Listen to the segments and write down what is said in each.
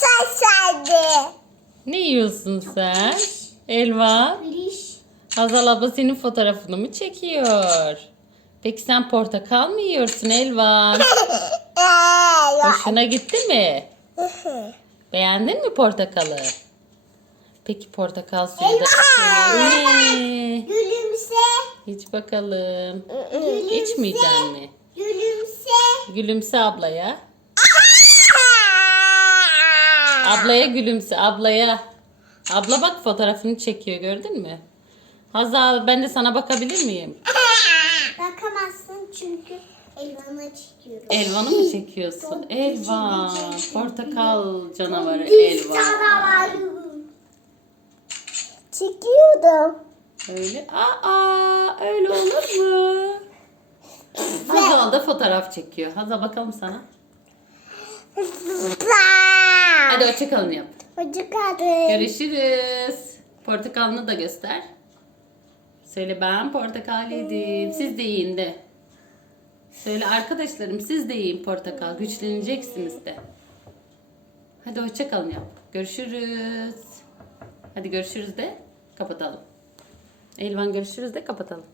Taşlardı. Ne yiyorsun sen? Elva. Biliş. Hazal abla senin fotoğrafını mı çekiyor? Peki sen portakal mı yiyorsun Elvan? Hoşuna gitti mi? Beğendin mi portakalı? Peki portakal suyu da mu? Gülümse. İç bakalım. Gülümse. İçmeyeceksin mi? Gülümse. Gülümse ablaya. Ablaya gülümse ablaya. Abla bak fotoğrafını çekiyor gördün mü? Hazal ben de sana bakabilir miyim? Bakamazsın çünkü elvanı çekiyorum. Elvan'ı mı çekiyorsun? Elvan. Portakal canavarı Elvan. Çekiyordum. Öyle. Aa öyle olur mu? Hazal da fotoğraf çekiyor. Hazal bakalım sana. Hoşçakalın yap. Hoşçakalın. Görüşürüz. Portakalını da göster. Söyle ben portakal yedim. Siz de yiyin de. Söyle arkadaşlarım siz de yiyin portakal. Güçleneceksiniz de. Hadi hoşçakalın yap. Görüşürüz. Hadi görüşürüz de kapatalım. Elvan görüşürüz de kapatalım.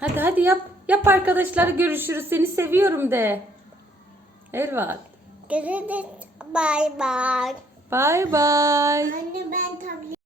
Hadi hadi yap. Yap arkadaşlar görüşürüz. Seni seviyorum de. Elvan. Görüşürüz. Bay bay. Bye bye. Anne ben tablet